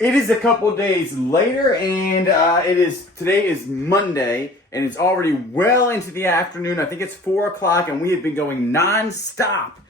It is a couple days later, and today is Monday, and it's already well into the afternoon. I think it's 4 o'clock, and we have been going non-stop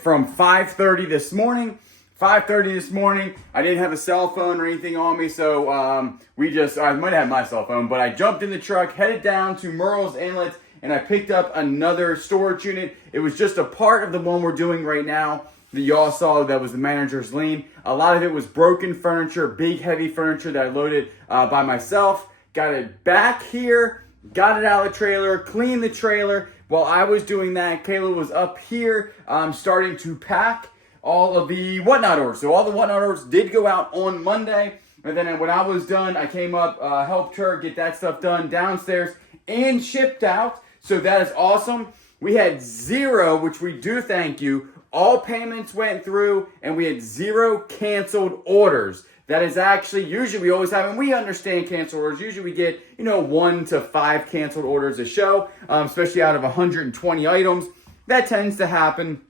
from 5:30 this morning. 5:30 this morning. I didn't have a cell phone or anything on me, so I might have my cell phone, but I jumped in the truck, headed down to Merle's Inlet, and I picked up another storage unit. It was just a part of the one we're doing right now that y'all saw that was the manager's lien. A lot of it was broken furniture, big heavy furniture that I loaded by myself. Got it back here, got it out of the trailer, cleaned the trailer. While I was doing that, Kayla was up here starting to pack all of the whatnot orders. So all the whatnot orders did go out on Monday. And then when I was done, I came up, helped her get that stuff done downstairs and shipped out. So that is awesome. We had zero, which we do thank you. All payments went through, and we had zero canceled orders. That is actually, usually we always have, and we understand canceled orders. Usually we get, 1 to 5 canceled orders a show, especially out of 120 items. That tends to happen.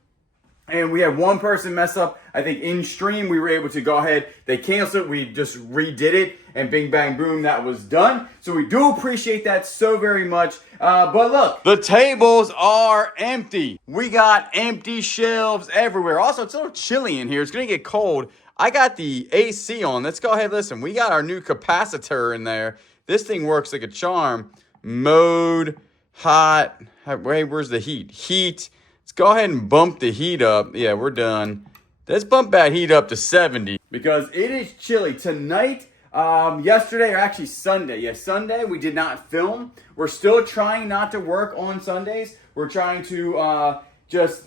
And we had one person mess up. I think in stream we were able to go ahead. They canceled it. We just redid it, and bing, bang, boom, that was done. So we do appreciate that so very much. But look, the tables are empty. We got empty shelves everywhere. Also, it's a little chilly in here. It's going to get cold. I got the AC on. Let's go ahead. Listen, we got our new capacitor in there. This thing works like a charm. Mode, hot. Wait, where's the heat? Heat. Let's go ahead and bump the heat up. Yeah, we're done. Let's bump that heat up to 70 because it is chilly. Tonight, yesterday, or actually Sunday. Yeah, Sunday, we did not film. We're still trying not to work on Sundays. We're trying to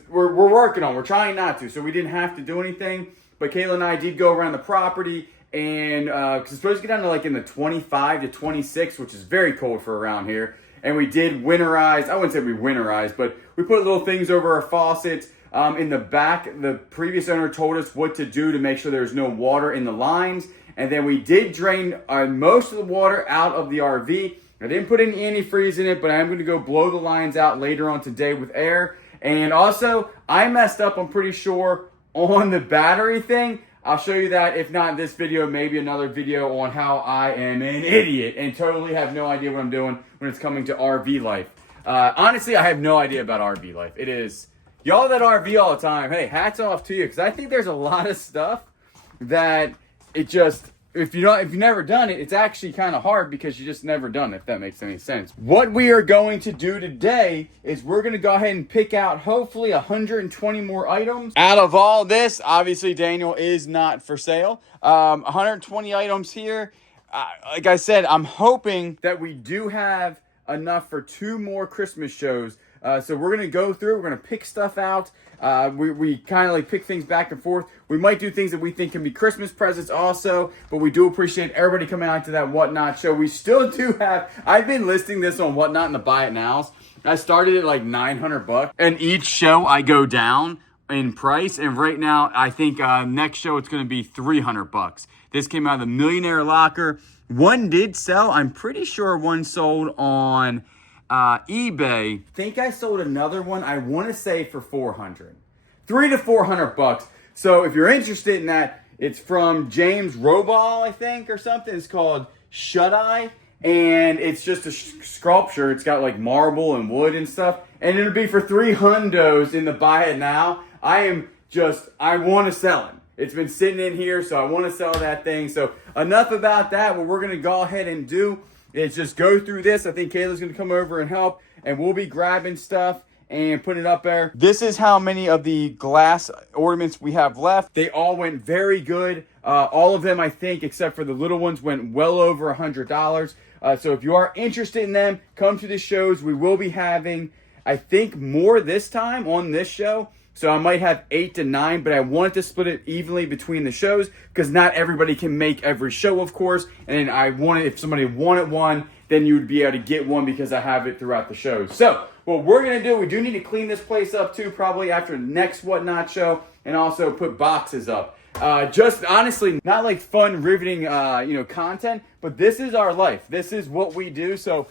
we're working on. We're trying not to. So we didn't have to do anything. But Kayla and I did go around the property, and because it's supposed to get down to like in the 25 to 26, which is very cold for around here. And we did winterize. I wouldn't say we winterized, but we put little things over our faucets. In the back, the previous owner told us what to do to make sure there's no water in the lines. And then we did drain most of the water out of the RV. I didn't put any antifreeze in it, but I'm going to go blow the lines out later on today with air. And also, I messed up, I'm pretty sure, on the battery thing. I'll show you that, if not in this video, maybe another video on how I am an idiot and totally have no idea what I'm doing when it's coming to RV life. Honestly, I have no idea about RV life. It is, y'all that RV all the time, hey, hats off to you, because I think there's a lot of stuff that it just, if you've never done it, it's actually kind of hard because you just never done it, if that makes any sense. What we are going to do today is we're going to go ahead and pick out hopefully 120 more items. Out of all this, obviously Daniel is not for sale. 120 items here. Like I said, I'm hoping that we do have enough for 2 more Christmas shows. So we're going to go through, we're going to pick stuff out. We kind of like pick things back and forth. We might do things that we think can be Christmas presents also, but we do appreciate everybody coming out to that Whatnot show. We still do have, I've been listing this on Whatnot in the Buy It Nows. I started at like $900, and each show I go down in price, and right now I think next show it's going to be $300. This came out of the Millionaire Locker. One did sell. I'm pretty sure one sold on eBay. I think I sold another one, I want to say for $400. $300 to $400. So if you're interested in that, it's from James Robal, I think, or something. It's called Shut Eye, and it's just a sculpture. It's got like marble and wood and stuff, and it'll be for $300 in the Buy It Now. I want to sell it. It's been sitting in here, so I want to sell that thing. So enough about that. What we're going to go ahead and do is just go through this. I think Kayla's going to come over and help, and we'll be grabbing stuff and putting it up there. This is how many of the glass ornaments we have left. They all went very good. All of them, I think, except for the little ones, went well over $100. So if you are interested in them, come to the shows. We will be having, I think, more this time on this show. So I might have 8 to 9, but I wanted to split it evenly between the shows because not everybody can make every show, of course. And I wanted, if somebody wanted one, then you would be able to get one because I have it throughout the shows. So what we're going to do, we do need to clean this place up too, probably after the next Whatnot show, and also put boxes up. Just honestly, not like fun, riveting, content, but this is our life. This is what we do. So,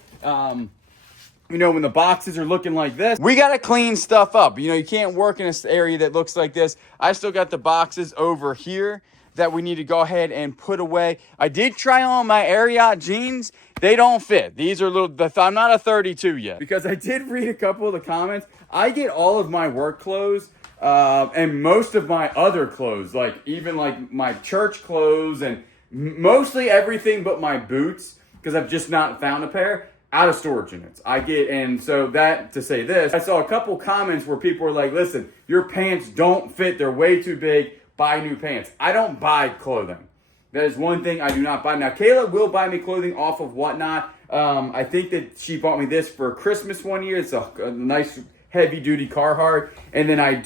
when the boxes are looking like this, we got to clean stuff up. You can't work in this area that looks like this. I still got the boxes over here that we need to go ahead and put away. I did try on my Ariat jeans. They don't fit. These are I'm not a 32 yet. Because I did read a couple of the comments. I get all of my work clothes and most of my other clothes, like even like my church clothes and mostly everything but my boots, because I've just not found a pair, out of storage units. And so that, to say this, I saw a couple comments where people were like, listen, your pants don't fit. They're way too big. Buy new pants. I don't buy clothing. That is one thing I do not buy. Now, Kayla will buy me clothing off of Whatnot. I think that she bought me this for Christmas one year. It's a nice heavy-duty Carhartt. And then I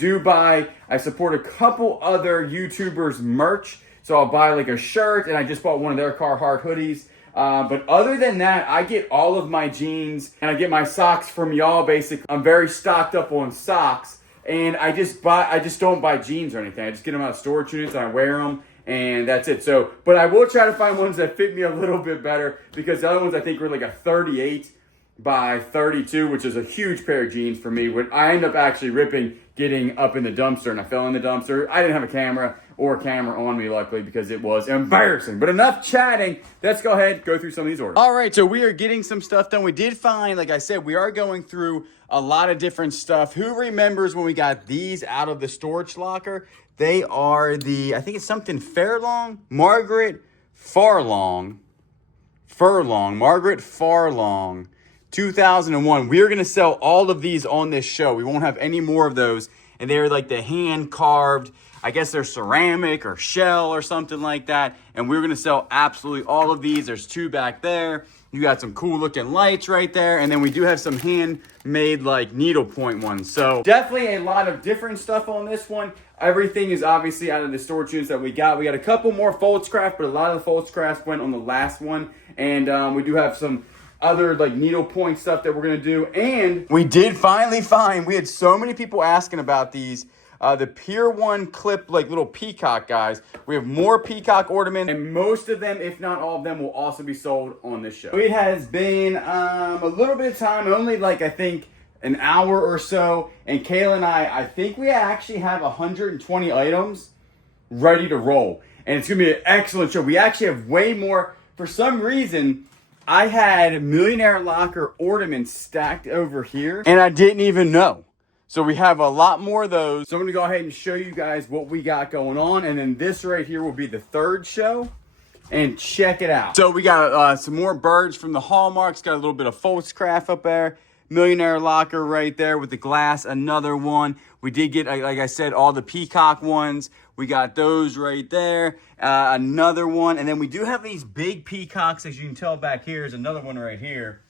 support a couple other YouTubers' merch. So I'll buy like a shirt, and I just bought one of their Carhartt hoodies. But other than that, I get all of my jeans, and I get my socks from y'all, basically. I'm very stocked up on socks, and I just don't buy jeans or anything. I just get them out of storage units, and I wear them, and that's it. So, but I will try to find ones that fit me a little bit better, because the other ones I think were like a 38 by 32, which is a huge pair of jeans for me. What I end up actually ripping, getting up in the dumpster, and I fell in the dumpster. I didn't have a camera on me, luckily, because it was embarrassing. But enough chatting. Let's go ahead, go through some of these orders. All right, so we are getting some stuff done. We did find, like I said, we are going through a lot of different stuff. Who remembers when we got these out of the storage locker? They are I think it's something Margaret Farlong, 2001. We're going to sell all of these on this show. We won't have any more of those. And they're like the hand carved, I guess they're ceramic or shell or something like that. And we're going to sell absolutely all of these. There's 2 back there. You got some cool looking lights right there. And then we do have some handmade like needlepoint ones. So definitely a lot of different stuff on this one. Everything is obviously out of the storage units that we got. We got a couple more Foldscraft, but a lot of the Foldscraft went on the last one. And we do have some other like needlepoint stuff that we're going to do. And we did finally find, we had so many people asking about these, the Pier 1 clip, like little peacock guys. We have more peacock ornaments, and most of them, if not all of them, will also be sold on this show. It has been a little bit of time, only like I think an hour or so, and Kayla and I think we actually have 120 items ready to roll. And it's going to be an excellent show. We actually have way more. For some reason, I had Millionaire Locker ornaments stacked over here, and I didn't even know. So we have a lot more of those. So I'm going to go ahead and show you guys what we got going on, and then this right here will be the third show, and check it out. So we got some more birds from the Hallmarks, got a little bit of Foldscraft up there, Millionaire Locker right there with the glass, another one. We did get, like I said, all the peacock ones. We got those right there, another one. And then we do have these big peacocks, as you can tell back here. There's another one right here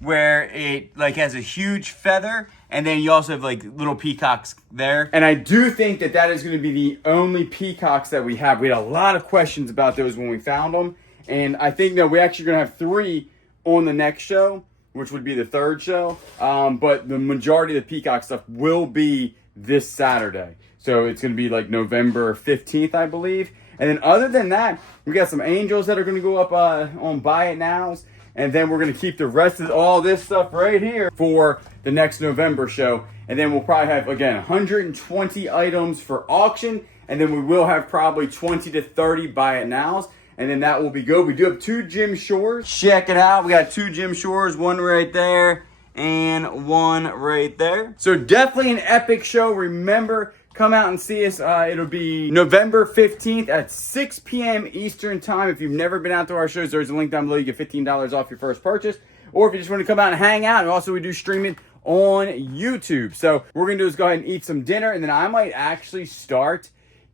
where it like has a huge feather. And then you also have like little peacocks there. And I do think that that is going to be the only peacocks that we have. We had a lot of questions about those when we found them. And I think that we're actually going to have 3 on the next show, which would be the third show. But the majority of the peacock stuff will be this Saturday. So it's going to be like November 15th, I believe. And then other than that, we got some angels that are going to go up on Buy It Nows. And then we're going to keep the rest of all this stuff right here for the next November show. And then we'll probably have, again, 120 items for auction. And then we will have probably 20 to 30 Buy It Nows. And then that will be good. We do have 2 Jim Shores. Check it out. We got 2 Jim Shores, one right there and one right there. So definitely an epic show. Remember, come out and see us. It'll be November 15th at 6 p.m. Eastern time. If you've never been out to our shows, there's a link down below. You get $15 off your first purchase. Or if you just want to come out and hang out. And also we do stream it on YouTube. So what we're going to do is go ahead and eat some dinner. And then I might actually start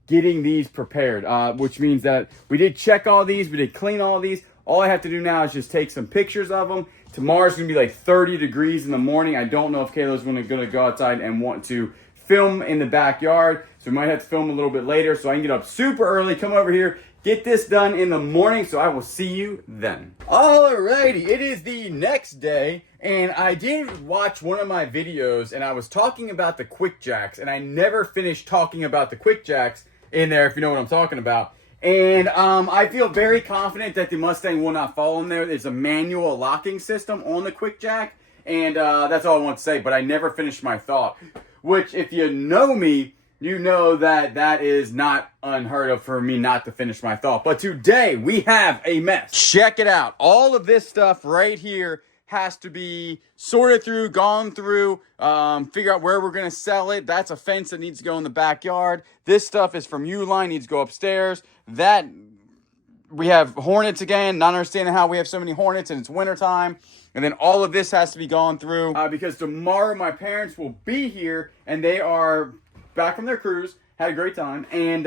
getting these prepared, which means that we did check all these, we did clean all these. All I have to do now is just take some pictures of them. Tomorrow's gonna be like 30 degrees in the morning. I don't know if Kayla's gonna go outside and want to film in the backyard, so we might have to film a little bit later so I can get up super early, come over here, get this done in the morning, so I will see you then. Alrighty, it is the next day, and I did watch one of my videos, and I was talking about the Quick Jacks, and I never finished talking about the Quick Jacks in there, if you know what I'm talking about. And I feel very confident that the Mustang will not fall in there. There's a manual locking system on the Quick Jack, and that's all I want to say, but I never finished my thought. Which, if you know me, you know that that is not unheard of for me not to finish my thought. But today we have a mess. Check it out. All of this stuff right here has to be sorted through, gone through, figure out where we're going to sell it. That's a fence that needs to go in the backyard. This stuff is from U-line, needs to go upstairs. That, we have hornets again, not understanding how we have so many hornets and it's wintertime. And then all of this has to be gone through because tomorrow my parents will be here and they are back from their cruise, had a great time, and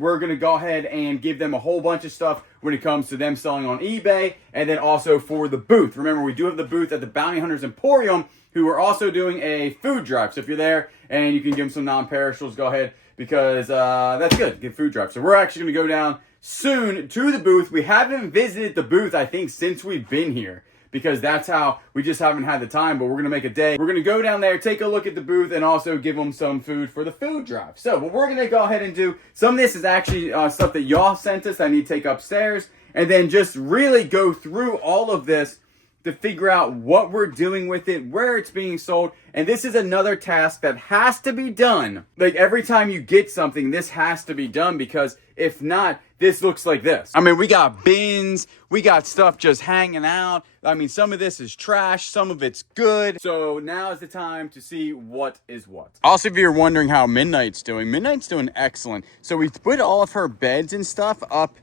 we're going to go ahead and give them a whole bunch of stuff when it comes to them selling on eBay, and then also for the booth. Remember, we do have the booth at the Bounty Hunters Emporium, who are also doing a food drive. So if you're there and you can give them some non-perishables, go ahead, because that's good, good food drive. So we're actually going to go down soon to the booth. We haven't visited the booth, I think, since we've been here, because that's how we just haven't had the time, but we're going to make a day. We're going to go down there, take a look at the booth, and also give them some food for the food drive. So what we're going to go ahead and do, some of this is actually stuff that y'all sent us that I need to take upstairs, and then just really go through all of this to figure out what we're doing with it, where it's being sold. And this is another task that has to be done. Like every time you get something, this has to be done, because if not, this looks like this. I mean, we got bins, we got stuff just hanging out. I mean, some of this is trash, some of it's good. So now is the time to see what is what. Also, if you're wondering how Midnight's doing excellent. So we put all of her beds and stuff up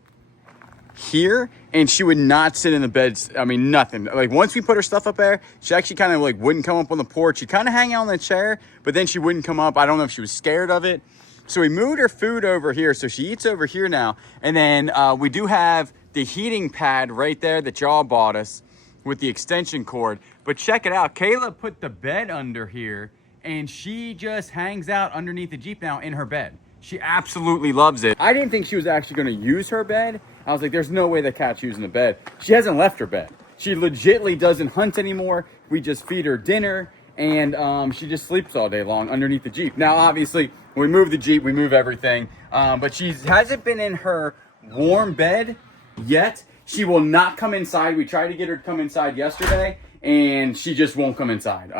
here, and she would not sit in the beds. I mean, nothing. Like once we put her stuff up there, she actually kind of like wouldn't come up on the porch. She'd kind of hang out on the chair, but then she wouldn't come up. I don't know if she was scared of it. So we moved her food over here, so she eats over here now. And then we do have the heating pad right there that y'all bought us with the extension cord. But check it out, Kayla put the bed under here, and she just hangs out underneath the Jeep now in her bed. She absolutely loves it. I didn't think she was actually going to use her bed. I was like, there's no way the cat's using the bed. She hasn't left her bed. She legitly doesn't hunt anymore. We just feed her dinner, and she just sleeps all day long underneath the Jeep. Now, obviously, when we move the Jeep, we move everything. But she hasn't been in her warm bed yet. She will not come inside. We tried to get her to come inside yesterday, and she just won't come inside.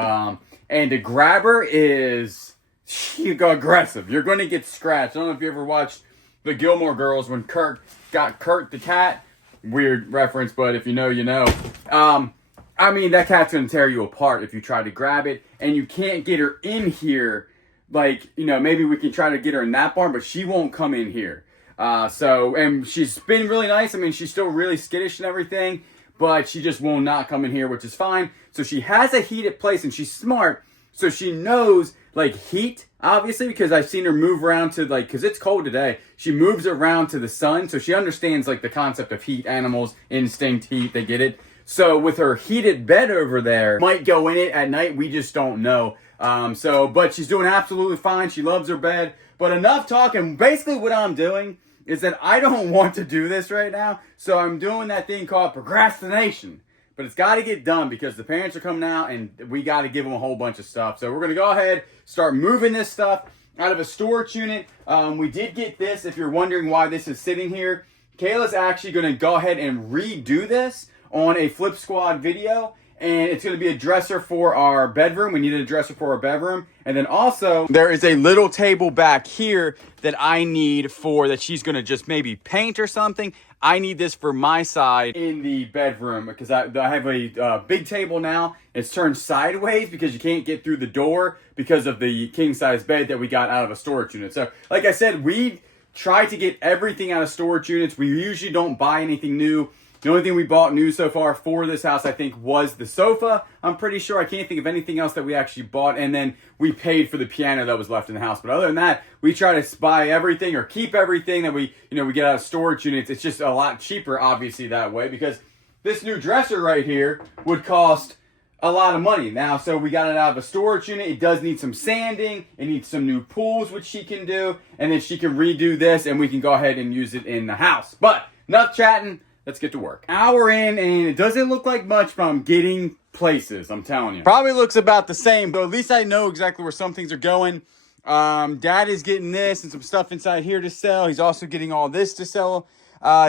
And to grab her is... she got aggressive. You're going to get scratched. I don't know if you ever watched the Gilmore Girls when Kirk got Kurt the cat. Weird reference, but if you know, you know. I mean, that cat's going to tear you apart if you try to grab it. And you can't get her in here. Like, you know, maybe we can try to get her in that barn, but she won't come in here. And she's been really nice. I mean, she's still really skittish and everything, but she just will not come in here, which is fine. So she has a heated place, and she's smart. So she knows, like, heat, obviously, because I've seen her move around to, like, because it's cold today. She moves around to the sun, so she understands, like, the concept of heat. Animals, instinct, heat, they get it. So with her heated bed over there, might go in it at night, we just don't know. But she's doing absolutely fine. She loves her bed. But enough talking. Basically what I'm doing is that I don't want to do this right now. So I'm doing that thing called procrastination. But it's got to get done because the parents are coming out and we got to give them a whole bunch of stuff. So we're going to go ahead, start moving this stuff out of a storage unit. We did get this, if you're wondering why this is sitting here. Kayla's actually going to go ahead and redo this on a Flip Squad video. And it's going to be a dresser for our bedroom. We needed a dresser for our bedroom. And then also, there is a little table back here that I need for, that she's going to just maybe paint or something. I need this for my side in the bedroom because I have a big table now. It's turned sideways because you can't get through the door because of the king-size bed that we got out of a storage unit. So, like I said, we try to get everything out of storage units. We usually don't buy anything new. The only thing we bought new so far for this house, I think, was the sofa. I'm pretty sure. I can't think of anything else that we actually bought. And then we paid for the piano that was left in the house. But other than that, we try to buy everything or keep everything that we get out of storage units. It's just a lot cheaper, obviously, that way. Because this new dresser right here would cost a lot of money. Now, so we got it out of a storage unit. It does need some sanding. It needs some new pools, which she can do. And then she can redo this, and we can go ahead and use it in the house. But, enough chatting. Let's get to work. Hour in, and it doesn't look like much, but I'm getting places, I'm telling you. Probably looks about the same, but at least I know exactly where some things are going. Dad is getting this and some stuff inside here to sell. He's also getting all this to sell.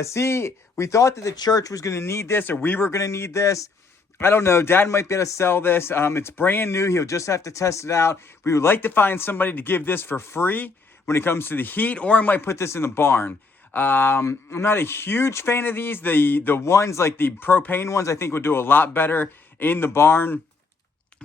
See, we thought that the church was going to need this, or we were going to need this. I don't know. Dad might be able to sell this. It's brand new. He'll just have to test it out. We would like to find somebody to give this for free. when it comes to the heat, or I might put this in the barn. I'm not a huge fan of these. The ones like the propane ones I think would do a lot better in the barn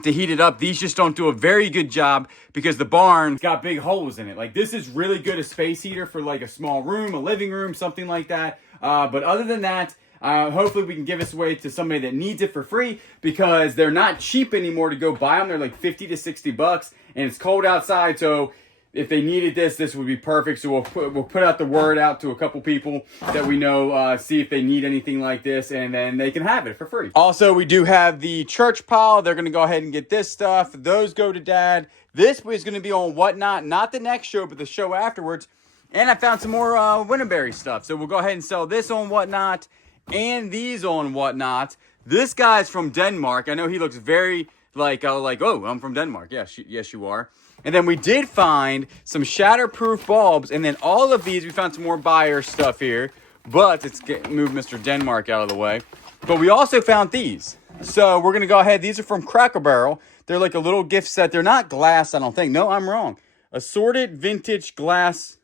to heat it up. These just don't do a very good job because the barn's got big holes in it. Like, this is really good a space heater for like a small room, a living room, something like that. But other than that, hopefully we can give this away to somebody that needs it for free, because they're not cheap anymore to go buy them. They're like 50 to 60 bucks, and it's cold outside, so if they needed this, this would be perfect. So we'll put out the word out to a couple people that we know, see if they need anything like this, and then they can have it for free. Also, we do have the church pile. They're going to go ahead and get this stuff. Those go to Dad. This is going to be on Whatnot, not the next show, but the show afterwards. And I found some more Winterberry stuff. So we'll go ahead and sell this on Whatnot and these on Whatnot. This guy's from Denmark. I know he looks very like, oh, I'm from Denmark. Yes, you are. And then we did find some shatterproof bulbs. And then all of these, we found some more buyer stuff here. But let's move Mr. Denmark out of the way. But we also found these. So we're going to go ahead. These are from Cracker Barrel. They're like a little gift set. They're not glass, I don't think. No, I'm wrong. Assorted vintage glass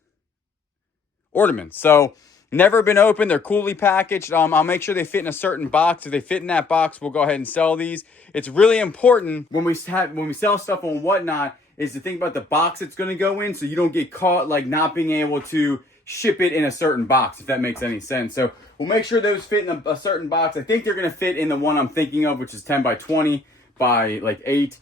ornaments. So never been opened. They're coolly packaged. I'll make sure they fit in a certain box. If they fit in that box, we'll go ahead and sell these. It's really important when we sell stuff on Whatnot is to think about the box it's going to go in, so you don't get caught like not being able to ship it in a certain box, if that makes any sense. So we'll make sure those fit in a certain box. I think they're going to fit in the one I'm thinking of, which is 10 by 20 by like 8.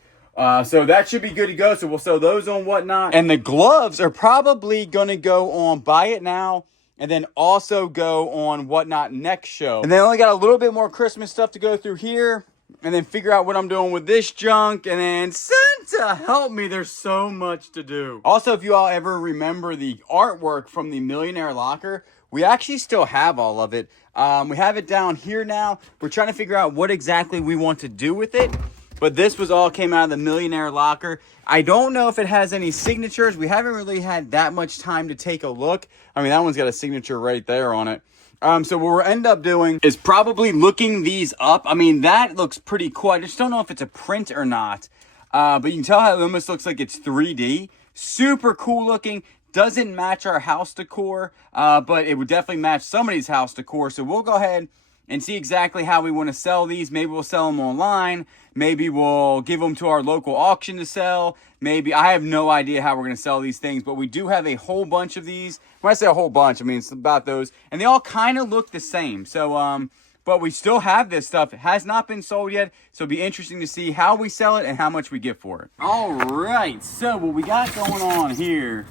So that should be good to go. So we'll sell those on Whatnot. And the gloves are probably going to go on Buy It Now, and then also go on Whatnot next show. And then I only got a little bit more Christmas stuff to go through here, and then figure out what I'm doing with this junk. And then Santa help me, there's so much to do. Also, if you all ever remember the artwork from the Millionaire Locker, we actually still have all of it. We have it down here now. We're trying to figure out what exactly we want to do with it. But this was all came out of the Millionaire Locker. I don't know if it has any signatures. We haven't really had that much time to take a look. I mean, that one's got a signature right there on it. So what we'll end up doing is probably looking these up. I mean, that looks pretty cool. I just don't know if it's a print or not. But you can tell how it almost looks like it's 3D. Super cool looking. Doesn't match our house decor, but it would definitely match somebody's house decor. So we'll go ahead and see exactly how we want to sell these. Maybe we'll sell them online. Maybe we'll give them to our local auction to sell. Maybe, I have no idea how we're going to sell these things, but we do have a whole bunch of these. When I say a whole bunch, I mean, it's about those. And they all kind of look the same. So, but we still have this stuff. It has not been sold yet. So it'll be interesting to see how we sell it and how much we get for it. All right. So what we got going on here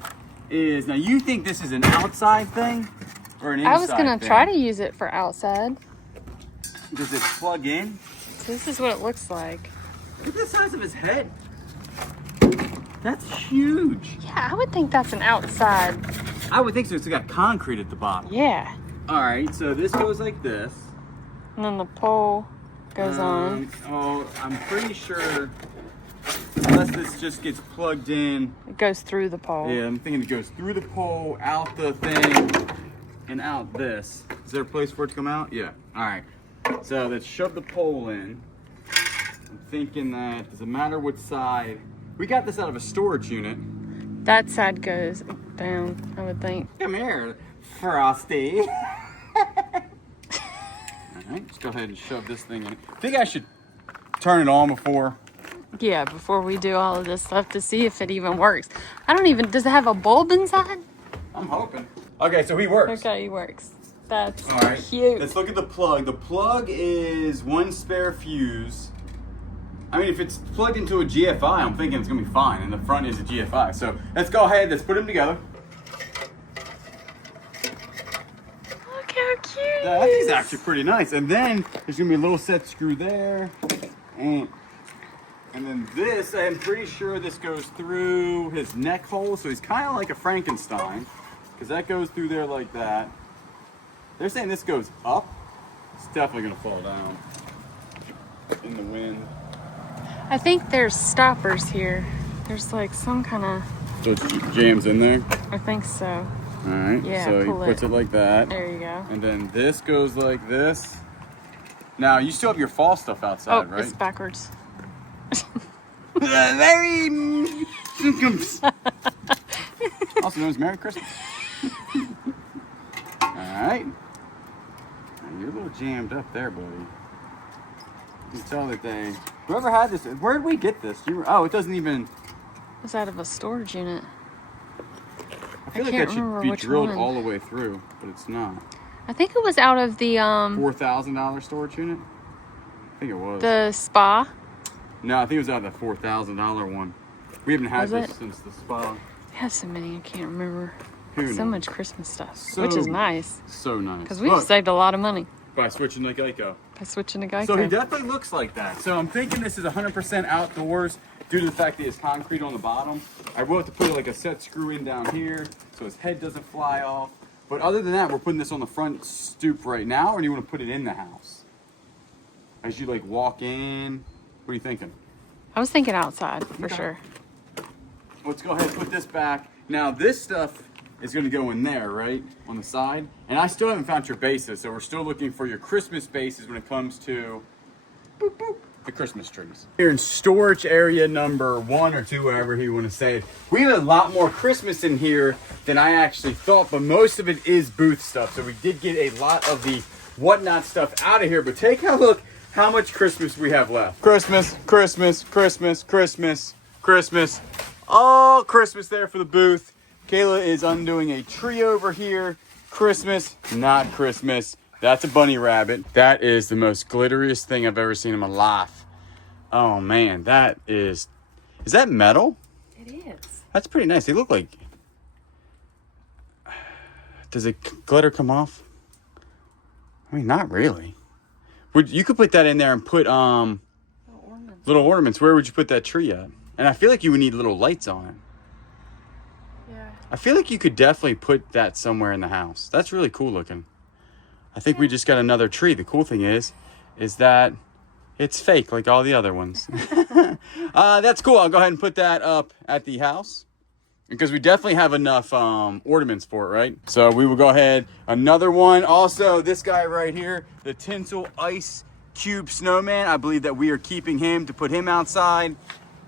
is, now you think this is an outside thing or an inside thing? I was going to try to use it for outside. Does it plug in? So this is what it looks like. Look at the size of his head. That's huge. Yeah, I would think that's an outside. I would think so. It's got concrete at the bottom. Yeah. All right, so this goes like this. And then the pole goes on. Oh, I'm pretty sure, unless this just gets plugged in. It goes through the pole. Yeah, I'm thinking it goes through the pole, out the thing, and out this. Is there a place for it to come out? Yeah. All right. So let's shove the pole in. I'm thinking that, does it matter which side? We got this out of a storage unit. That side goes down, I would think. Come here, Frosty. All right, let's go ahead and shove this thing in. I think I should turn it on before. Yeah, before we do all of this stuff to see if it even works. I don't even, does it have a bulb inside? I'm hoping. Okay, so he works. Okay, he works. That's all right. Cute. Let's look at the plug. The plug is one spare fuse. I mean, if it's plugged into a GFI, I'm thinking it's going to be fine. And the front is a GFI. So let's go ahead. Let's put them together. Look how cute That is actually pretty nice. And then there's going to be a little set screw there. And then this, I'm pretty sure this goes through his neck hole. So he's kind of like a Frankenstein. Because that goes through there like that. They're saying this goes up. It's definitely going to fall down in the wind. I think there's stoppers here. There's like some kind of... So it jams in there? I think so. All right. Yeah, so he puts it like that. There you go. And then this goes like this. Now, you still have your fall stuff outside, right? It's backwards. Very... Also known as Merry Christmas. All right. You're a little jammed up there, buddy. You can tell that whoever had this, where did we get this? Oh, it doesn't even. It's out of a storage unit. I feel like that should be drilled all the way through, but it's not. I think it was out of the $4,000 storage unit. I think it was. The spa. No, I think it was out of the $4,000 one. We haven't had this since the spa. We have so many, I can't remember. Who so knows? much Christmas stuff, which is nice. So nice. Because we've saved a lot of money. By switching to Geico. By switching to Geico. So he definitely looks like that. So I'm thinking this is 100% outdoors due to the fact that he has concrete on the bottom. I will have to put like a set screw in down here so his head doesn't fly off. But other than that, we're putting this on the front stoop right now, or do you want to put it in the house? As you like walk in, what are you thinking? I was thinking outside for sure. Let's go ahead and put this back. Now this stuff is going to go in there, right? On the side. And I still haven't found your bases, so we're still looking for your Christmas bases when it comes to boop, boop, the Christmas trees. Here in storage area number 1 or 2, however you want to say it, we have a lot more Christmas in here than I actually thought, but most of it is booth stuff. So we did get a lot of the whatnot stuff out of here, but take a look how much Christmas we have left. Christmas, Christmas, Christmas, Christmas, Christmas. All Christmas there for the booth. Kayla is undoing a tree over here. Christmas, not Christmas. That's a bunny rabbit. That is the most glitteriest thing I've ever seen in my life. Oh man, that is that metal? It is. That's pretty nice. They look like, does it glitter come off? I mean, not really. You could put that in there and put little ornaments. Where would you put that tree at? And I feel like you would need little lights on it. Yeah. I feel like you could definitely put that somewhere in the house. That's really cool looking. I think we just got another tree. The cool thing is that it's fake like all the other ones. That's cool. I'll go ahead and put that up at the house because we definitely have enough ornaments for it, right? So we will go ahead. Another one. Also, this guy right here, the tinsel ice cube snowman. I believe that we are keeping him to put him outside.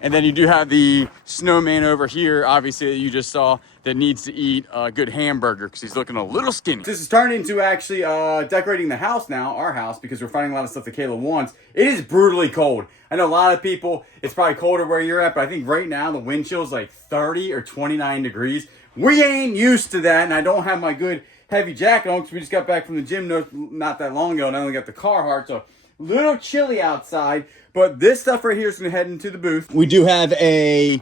And then you do have the snowman over here, obviously, that you just saw, that needs to eat a good hamburger because he's looking a little skinny. This is turning into actually decorating the house now, our house, because we're finding a lot of stuff that Kayla wants. It is brutally cold. I know a lot of people, it's probably colder where you're at, but I think right now the wind chill is like 30 or 29 degrees. We ain't used to that, and I don't have my good heavy jacket on because we just got back from the gym not that long ago, and I only got the Carhartt, so little chilly outside, but this stuff right here is going to head into the booth. We do have the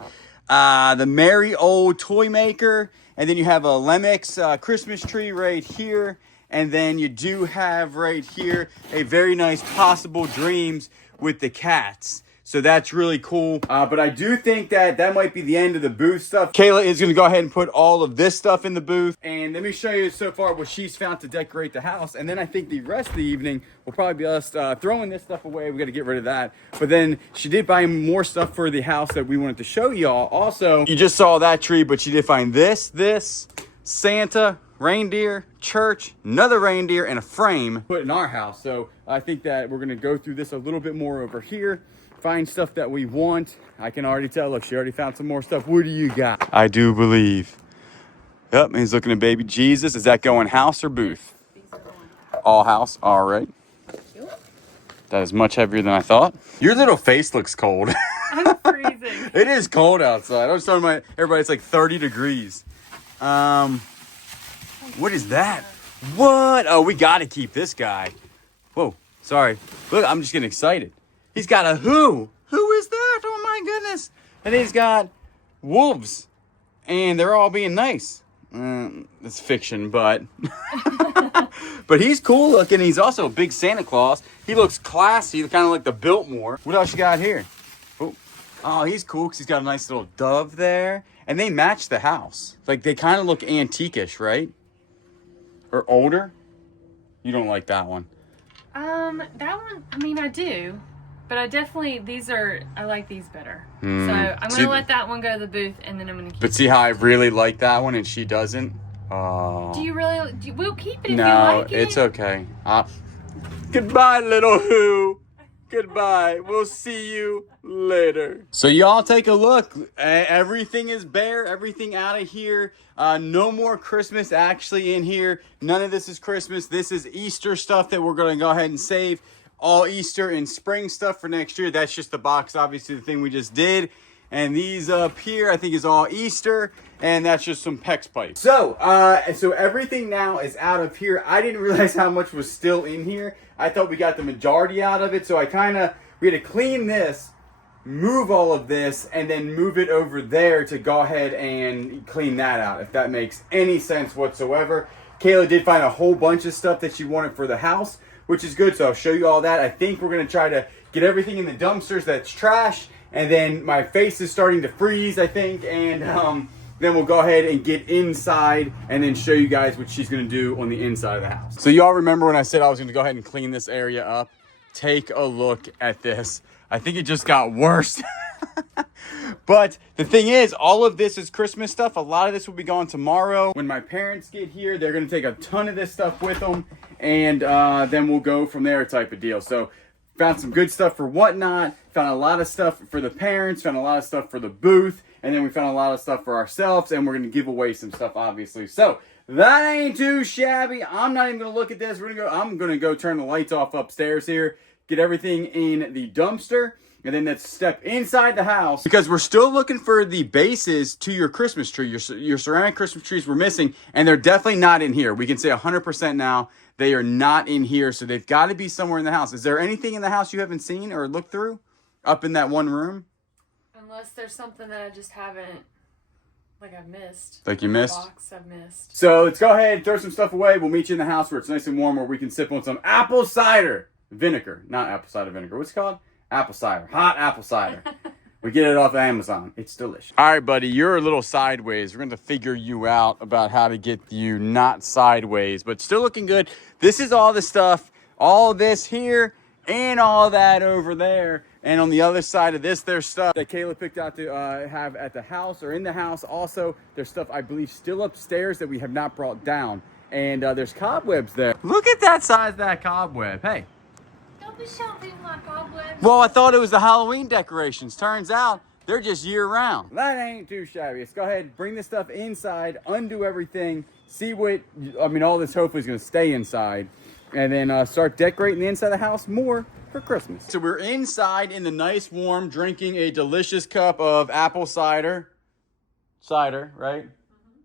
Merry Old Toy Maker, and then you have a Lemix Christmas tree right here, and then you do have right here a very nice Possible Dreams with the cats. So that's really cool. But I do think that might be the end of the booth stuff. Kayla is going to go ahead and put all of this stuff in the booth. And let me show you so far what she's found to decorate the house. And then I think the rest of the evening will probably be us throwing this stuff away. We got to get rid of that. But then she did buy more stuff for the house that we wanted to show y'all. Also, you just saw that tree, but she did find this, Santa, reindeer, church, another reindeer, and a frame put in our house. So I think that we're going to go through this a little bit more over here. Find stuff that we want. I can already tell. Look, she already found some more stuff. What do you got? I do believe. Yep, he's looking at baby Jesus. Is that going house or booth? All house. All right. That is much heavier than I thought. Your little face looks cold. I'm freezing. It is cold outside. I was telling everybody it's like 30 degrees. What is that? What? Oh, we got to keep this guy. Whoa, sorry. Look, I'm just getting excited. He's got a who? Who is that? Oh my goodness. And he's got wolves. And they're all being nice. It's fiction, but... but he's cool looking. He's also a big Santa Claus. He looks classy, kind of like the Biltmore. What else you got here? Oh, he's cool because he's got a nice little dove there. And they match the house. Like, they kind of look antique-ish, right? Or older? You don't like that one. That one, I mean, I do. But I definitely, I like these better. So I'm going to let that one go to the booth, and then I'm going to keep it. But see how I really like that one, and she doesn't? Oh. Do you really? We'll keep it if you like it. No, it's okay. Goodbye, little who. Goodbye. We'll see you later. So y'all take a look. Everything is bare. Everything out of here. No more Christmas actually in here. None of this is Christmas. This is Easter stuff that we're going to go ahead and save. All Easter and spring stuff for next year. That's just the box, obviously, the thing we just did. And these up here, I think, is all Easter. And that's just some PEX pipes. So everything now is out of here. I didn't realize how much was still in here. I thought we got the majority out of it. So we had to clean this, move all of this, and then move it over there to go ahead and clean that out, if that makes any sense whatsoever. Kayla did find a whole bunch of stuff that she wanted for the house, which is good. So I'll show you all that. I think we're going to try to get everything in the dumpsters that's trash. And then my face is starting to freeze, I think. And then we'll go ahead and get inside and then show you guys what she's going to do on the inside of the house. So y'all remember when I said I was going to go ahead and clean this area up? Take a look at this. I think it just got worse. But the thing is, all of this is Christmas stuff. A lot of this will be gone tomorrow. When my parents get here, they're going to take a ton of this stuff with them. And then we'll go from there type of deal. So found some good stuff for Whatnot. Found a lot of stuff for the parents. Found a lot of stuff for the booth. And then we found a lot of stuff for ourselves. And we're going to give away some stuff, obviously. So that ain't too shabby. I'm not even going to look at this. I'm going to go turn the lights off upstairs here. Get everything in the dumpster. And then let's step inside the house. Because we're still looking for the bases to your Christmas tree. Your ceramic Christmas trees were missing. And they're definitely not in here. We can say 100% now. They are not in here. So they've got to be somewhere in the house. Is there anything in the house you haven't seen or looked through? Up in that one room? Unless there's something that I just haven't, like I've missed. Like you missed? Box I've missed. So let's go ahead and throw some stuff away. We'll meet you in the house where it's nice and warm, where we can sip on some apple cider vinegar. Not apple cider vinegar. What's it called? Apple cider. Hot apple cider. We get it off of Amazon. It's delicious. All right, buddy. You're a little sideways. We're going to figure you out about how to get you not sideways, but still looking good. This is all the stuff. All this here and all that over there. And on the other side of this, there's stuff that Kayla picked out to have at the house or in the house. Also, there's stuff, I believe, still upstairs that we have not brought down. And there's cobwebs there. Look at that size of that cobweb. Hey. Don't be shopping my cobwebs. Well, I thought it was the Halloween decorations. Turns out they're just year-round. That ain't too shabby. Let's go ahead, bring this stuff inside, undo everything, see what, all this hopefully is going to stay inside. And then start decorating the inside of the house more for Christmas. So we're inside in the nice warm, drinking a delicious cup of apple cider. Cider, right? Mm-hmm.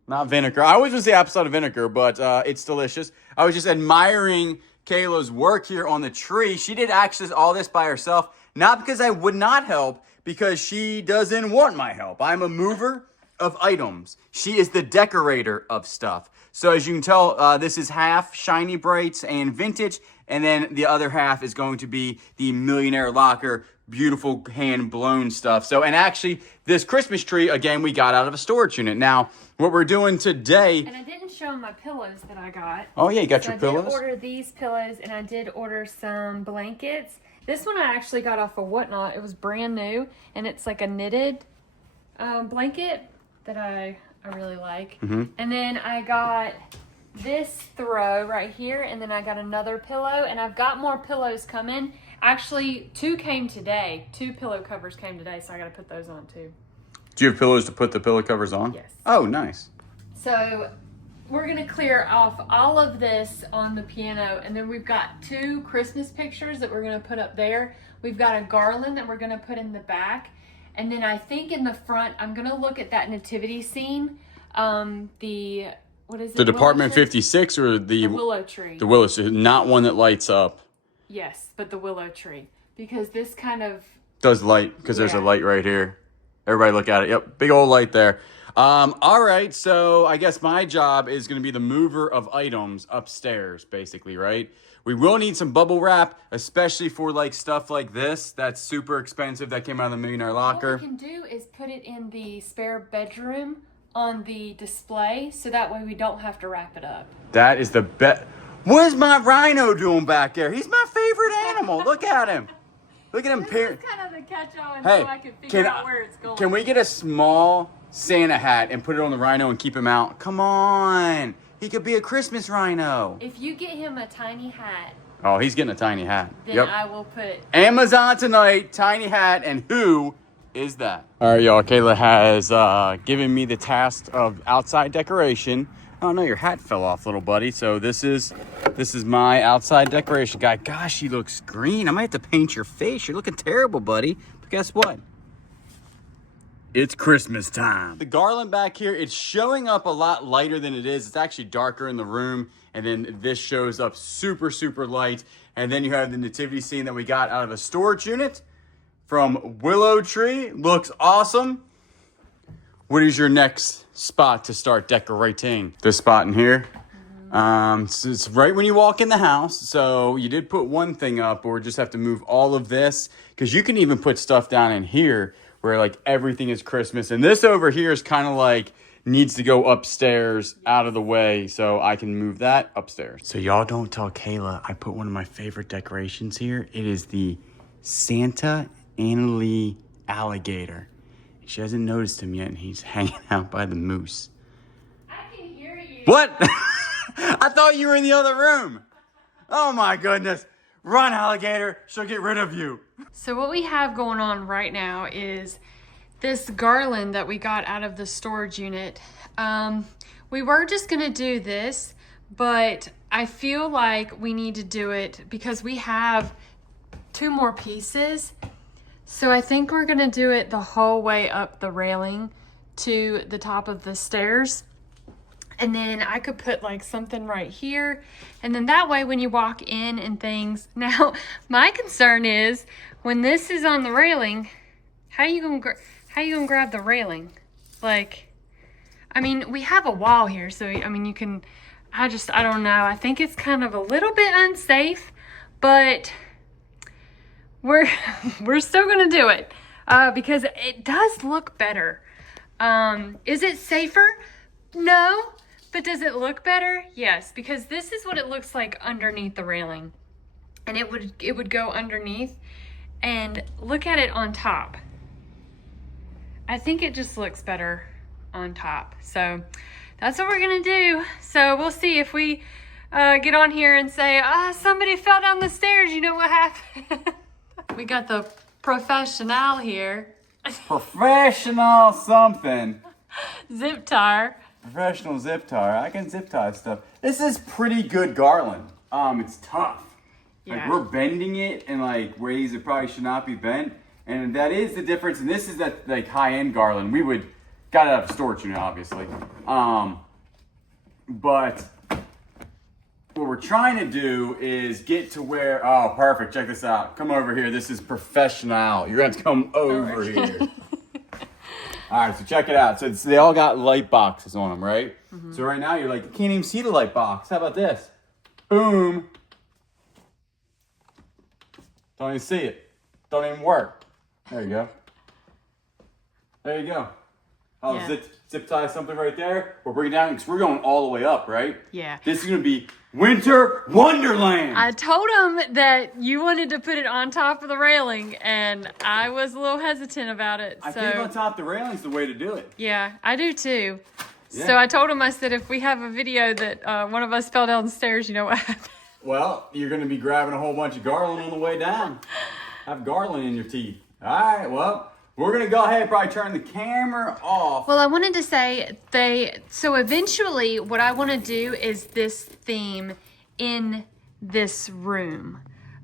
Not vinegar. I always want to say apple cider vinegar, but it's delicious. I was just admiring Kayla's work here on the tree. She did actually all this by herself. Not because I would not help, because she doesn't want my help. I'm a mover of items. She is the decorator of stuff. So as you can tell, this is half Shiny Brights and vintage, and then the other half is going to be the Millionaire Locker, beautiful hand-blown stuff. So, and actually, this Christmas tree, again, we got out of a storage unit. Now, what we're doing today... And I didn't show them my pillows that I got. Oh, yeah, you got your pillows? I did order these pillows, and I did order some blankets. This one I actually got off of Whatnot. It was brand new, and it's like a knitted blanket that I really like. Mm-hmm. And then I got this throw right here, and then I got another pillow, and I've got more pillows coming. Actually, 2 came today. 2 pillow covers came today, so I got to put those on too. Do you have pillows to put the pillow covers on? Yes. Oh, nice. So we're going to clear off all of this on the piano, and then we've got 2 Christmas pictures that we're going to put up there. We've got a garland that we're going to put in the back. And then I think in the front, I'm going to look at that nativity scene. What is it? The Department 56 or the willow tree? The willow tree, not one that lights up. Yes, but the willow tree. Because this kind of... does light, because there's a light right here. Everybody look at it. Yep, big old light there. All right, so I guess my job is going to be the mover of items upstairs, basically, right? We will need some bubble wrap, especially for like stuff like this. That's super expensive. That came out of the Millionaire Locker. What we can do is put it in the spare bedroom on the display, so that way we don't have to wrap it up. That is the best. What is my rhino doing back there? He's my favorite animal. Look at him. Look at him. This is kind of the catch-all hey, until I can figure out where it's going. Can we get a small Santa hat and put it on the rhino and keep him out? Come on. He could be a Christmas rhino. If you get him a tiny hat Oh, he's getting a tiny hat. then Yep. I will put... Amazon tonight, tiny hat, and who is that? All right, y'all, Kayla has given me the task of outside decoration. Oh no, your hat fell off, little buddy. So this is my outside decoration guy. Gosh, he looks green. I might have to paint your face. You're looking terrible, buddy. But guess what? It's Christmas time. The garland back here, it's showing up a lot lighter than it is. It's actually darker in the room. And then this shows up super, super light. And then you have the nativity scene that we got out of a storage unit from Willow Tree. Looks awesome. What is your next spot to start decorating? This spot in here. So it's right when you walk in the house. So you did put one thing up, or just have to move all of this. Because you can even put stuff down in here where like everything is Christmas. And this over here is kind of like needs to go upstairs out of the way so I can move that upstairs. So y'all don't tell Kayla I put one of my favorite decorations here. It is the Santa Annalie alligator. She hasn't noticed him yet, and he's hanging out by the moose. I can hear you. What? I thought you were in the other room. Oh my goodness. Run, alligator. She'll get rid of you. So what we have going on right now is this garland that we got out of the storage unit. We were just gonna do this, but I feel like we need to do it because we have 2 more pieces. So I think we're gonna do it the whole way up the railing to the top of the stairs. And then I could put like something right here. And then that way when you walk in and things. Now, my concern is when this is on the railing, how you gonna grab the railing? Like, I mean, we have a wall here. So, I mean, you can, I don't know. I think it's kind of a little bit unsafe, but we're still gonna do it because it does look better. Is it safer? No. But does it look better? Yes, because this is what it looks like underneath the railing. And it would go underneath, and look at it on top. I think it just looks better on top. So that's what we're gonna do. So we'll see if we get on here and say, somebody fell down the stairs, you know what happened? We got the professional here. Professional something. Zip tie. Professional zip tie. I can zip tie stuff. This is pretty good garland. It's tough. Yeah. Like we're bending it in like ways it probably should not be bent, and that is the difference. And this is that like high-end garland. We would got it out of storage unit, obviously. But what we're trying to do is get to where. Oh, perfect. Check this out. Come over here. This is professional. You're gonna have to come over here. All right, so check it out. So they all got light boxes on them, right? Mm-hmm. So right now you're like, you can't even see the light box. How about this? Boom. Don't even see it. Don't even work. There you go. There you go. I'll zip tie something right there. We'll bring it down because we're going all the way up, right? Yeah. This is going to be Winter Wonderland. I told him that you wanted to put it on top of the railing, and I was a little hesitant about it. I think on top of the railing is the way to do it. Yeah, I do too. Yeah. So I told him, I said, if we have a video that one of us fell down the stairs, you know what happened? Well, you're going to be grabbing a whole bunch of garland on the way down. Have garland in your teeth. All right, well. We're going to go ahead and probably turn the camera off. Well, I wanted to say so eventually what I want to do is this theme in this room.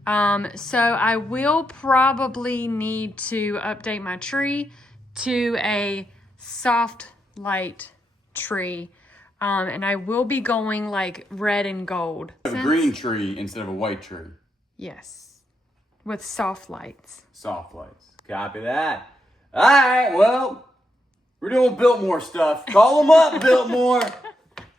So I will probably need to update my tree to a soft light tree. And I will be going like red and gold. A green tree instead of a white tree. Yes. With soft lights. Soft lights. Copy that. All right, well, we're doing Biltmore stuff. Call them up, Biltmore.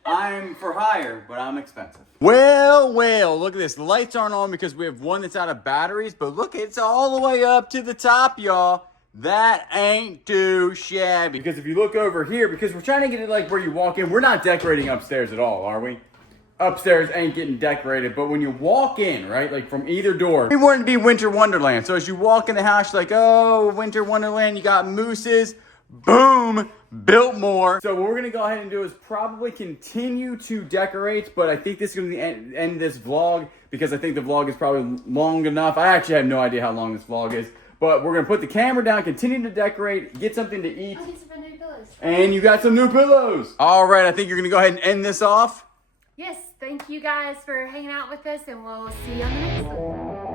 I'm for hire, but I'm expensive. Well, look at this. The lights aren't on because we have one that's out of batteries, but look, it's all the way up to the top, y'all. That ain't too shabby. Because if you look over here, because we're trying to get it like where you walk in, we're not decorating upstairs at all, are we? Upstairs ain't getting decorated, but when you walk in, right, like from either door, we want it to be Winter Wonderland. So as you walk in the house, you're like, oh, Winter Wonderland, you got mooses, Boom, built more. So what we're gonna go ahead and do is probably continue to decorate, but I think this is gonna be end this vlog because I think the vlog is probably long enough. I actually have no idea how long this vlog is, but we're gonna put the camera down, continue to decorate, get something to eat. I'll get some new pillows. And you got some new pillows. All right, I think you're gonna go ahead and end this off. Yes, thank you guys for hanging out with us, and we'll see you on the next one.